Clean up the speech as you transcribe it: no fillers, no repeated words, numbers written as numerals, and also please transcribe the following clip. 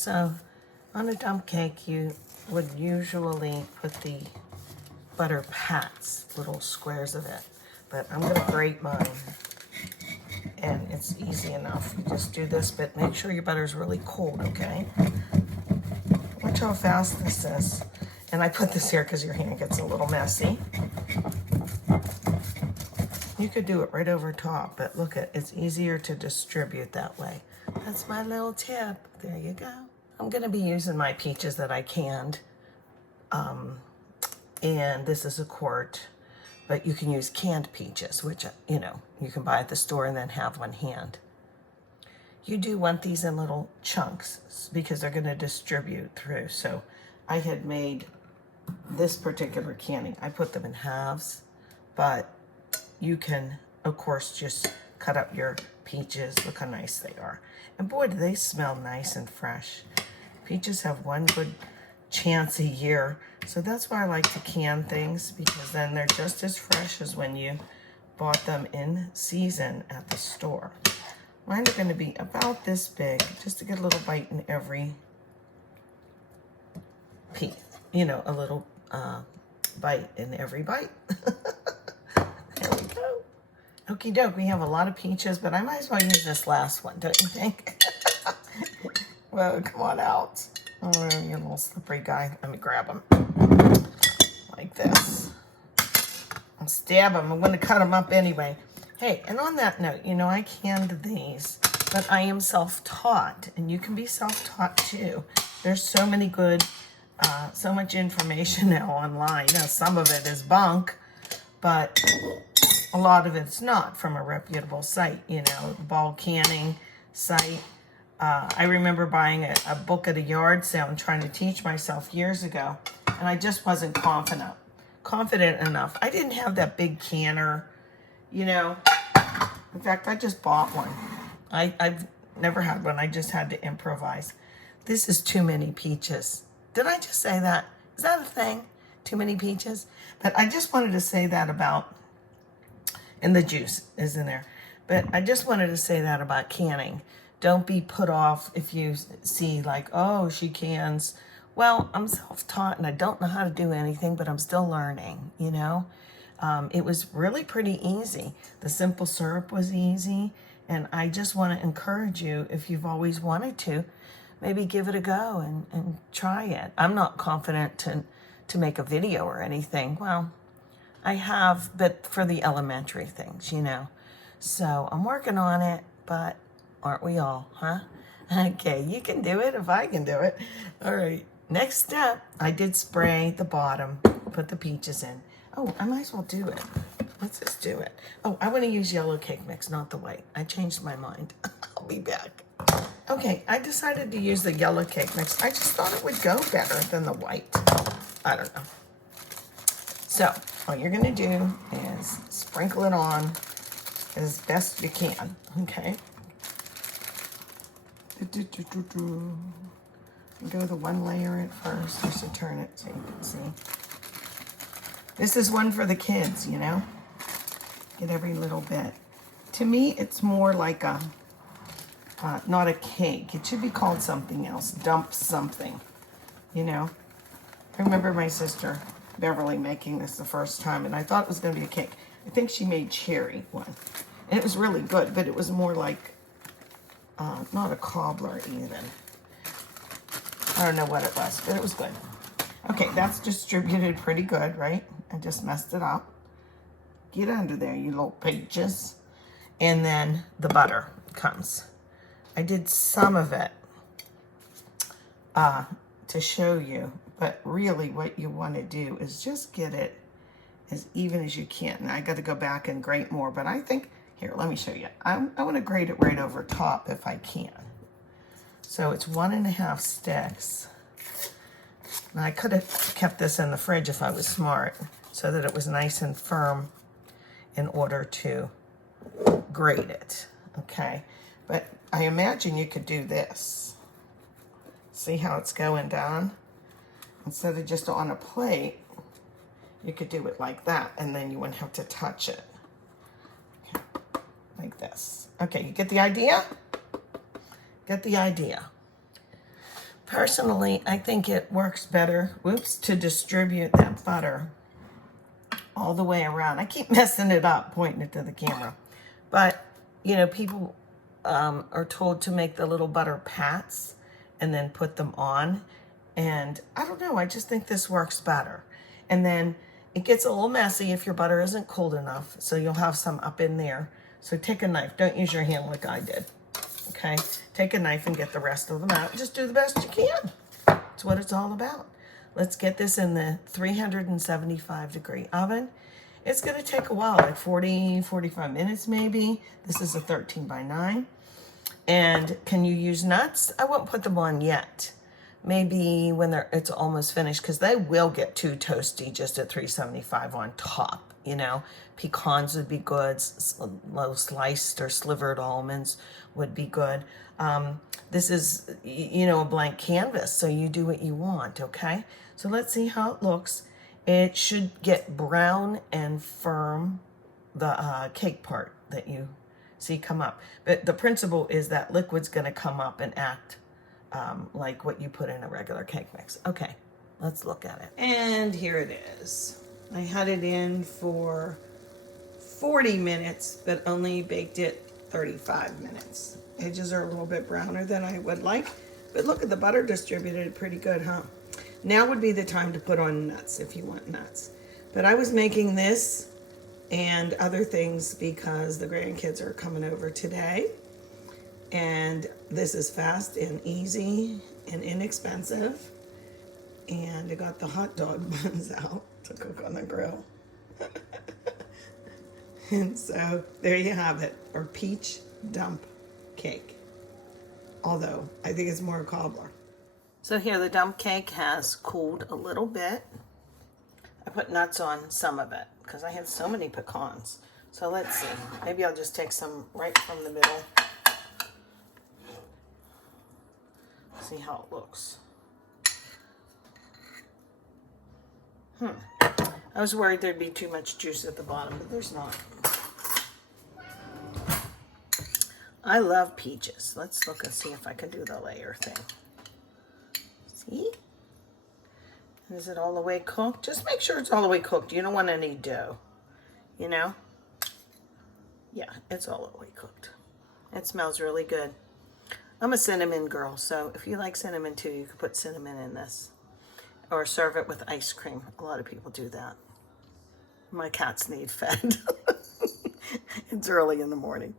So on a dump cake, you would usually put the butter pats, little squares of it. But I'm gonna grate mine, and it's easy enough. You just do this, but make sure your butter's really cold, okay? Watch how fast this is. And I put this here because your hand gets a little messy. You could do it right over top, but look, it's easier to distribute that way. That's my little tip. There you go. I'm gonna be using my peaches that I canned. And this is a quart, but you can use canned peaches, which, you know, you can buy at the store and then have on hand. You do want these in little chunks because they're gonna distribute through. So I had made this particular canning. I put them in halves, but you can, of course, just cut up your peaches. Look how nice they are. And boy, do they smell nice and fresh. Peaches have one good chance a year. So that's why I like to can things, because then they're just as fresh as when you bought them in season at the store. Mine are gonna be about this big, just to get a little bite in every piece. You know, a little bite in every bite. There we go. Okie doke, we have a lot of peaches, but I might as well use this last one, don't you think? Well, come on out. Oh, you little slippery guy. Let me grab him. Like this. I'll stab him. I'm going to cut him up anyway. Hey, and on that note, you know, I canned these, but I am self-taught, and you can be self-taught too. There's so many good, so much information now online. Now, some of it is bunk, but a lot of it's not from a reputable site, you know, ball canning site. I remember buying a book at a yard sale and trying to teach myself years ago, and I just wasn't confident enough. I didn't have that big canner, you know. In fact, I just bought one. I've never had one. I just had to improvise. This is too many peaches. Did I just say that? Is that a thing? Too many peaches? But I just wanted to say that about, and the juice is in there. But I just wanted to say that about canning. Don't be put off if you see like, oh, she cans. Well, I'm self-taught and I don't know how to do anything, but I'm still learning, you know. It was really pretty easy. The simple syrup was easy. And I just want to encourage you, if you've always wanted to, maybe give it a go and try it. I'm not confident to make a video or anything. Well, I have, but for the elementary things, you know. So I'm working on it, but aren't we all, huh? Okay, you can do it if I can do it. All right, next step, I did spray the bottom, put the peaches in. Oh, I might as well do it. Let's just do it. Oh, I want to use yellow cake mix, not the white. I changed my mind. I'll be back. Okay, I decided to use the yellow cake mix. I just thought it would go better than the white. I don't know. So, all you're gonna do is sprinkle it on as best you can, okay? Go the one layer at first, just to turn it so you can see. This is one for the kids, you know? Get every little bit. To me, it's more like a, not a cake. It should be called something else. Dump something, you know? I remember my sister, Beverly, making this the first time, and I thought it was going to be a cake. I think she made cherry one. And it was really good, but it was more like, not a cobbler even. I don't know what it was, but it was good. Okay, that's distributed pretty good, right? I just messed it up. Get under there, you little peaches. And then the butter comes. I did some of it to show you, but really what you want to do is just get it as even as you can. Now I got to go back and grate more, but I think, here, let me show you. I want to grate it right over top if I can. So it's 1.5 sticks. Now I could have kept this in the fridge if I was smart, so that it was nice and firm in order to grate it, okay? But I imagine you could do this. See how it's going down? Instead of just on a plate, you could do it like that, and then you wouldn't have to touch it. Okay. Like this. Okay, you get the idea? Get the idea. Personally, I think it works better, to distribute that butter all the way around. I keep messing it up, pointing it to the camera. But, you know, people are told to make the little butter pats and then put them on. And I don't know, I just think this works better. And then it gets a little messy if your butter isn't cold enough, so you'll have some up in there. So take a knife, don't use your hand like I did. Okay, take a knife and get the rest of them out. Just do the best you can. That's what it's all about. Let's get this in the 375-degree oven. It's going to take a while, like 40, 45 minutes maybe. This is a 13 by 9. And can you use nuts? I won't put them on yet. Maybe when it's almost finished, because they will get too toasty just at 375 on top, you know. Pecans would be good. Low sliced or slivered almonds would be good. This is, you know, a blank canvas, so you do what you want, okay? So let's see how it looks. It should get brown and firm, the cake part that you see come up. But the principle is that liquid's going to come up and act like what you put in a regular cake mix. Okay, let's look at it. And here it is. I had it in for 40 minutes, but only baked it 35 minutes. Edges are a little bit browner than I would like, but look at the butter distributed pretty good, huh? Now would be the time to put on nuts if you want nuts. But I was making this and other things because the grandkids are coming over today. And this is fast and easy and inexpensive. And I got the hot dog buns out to cook on the grill. And so there you have it, or peach dump cake. Although I think it's more cobbler. So here the dump cake has cooled a little bit. I put nuts on some of it because I have so many pecans. So let's see. Maybe I'll just take some right from the middle. See how it looks. I was worried there'd be too much juice at the bottom, but there's not. I love peaches. Let's look and see if I can do the layer thing. See? Is it all the way cooked? Just make sure it's all the way cooked. You don't want any dough, you know? Yeah, it's all the way cooked. It smells really good. I'm a cinnamon girl, so if you like cinnamon too, you could put cinnamon in this. Or serve it with ice cream. A lot of people do that. My cats need fed. It's early in the morning.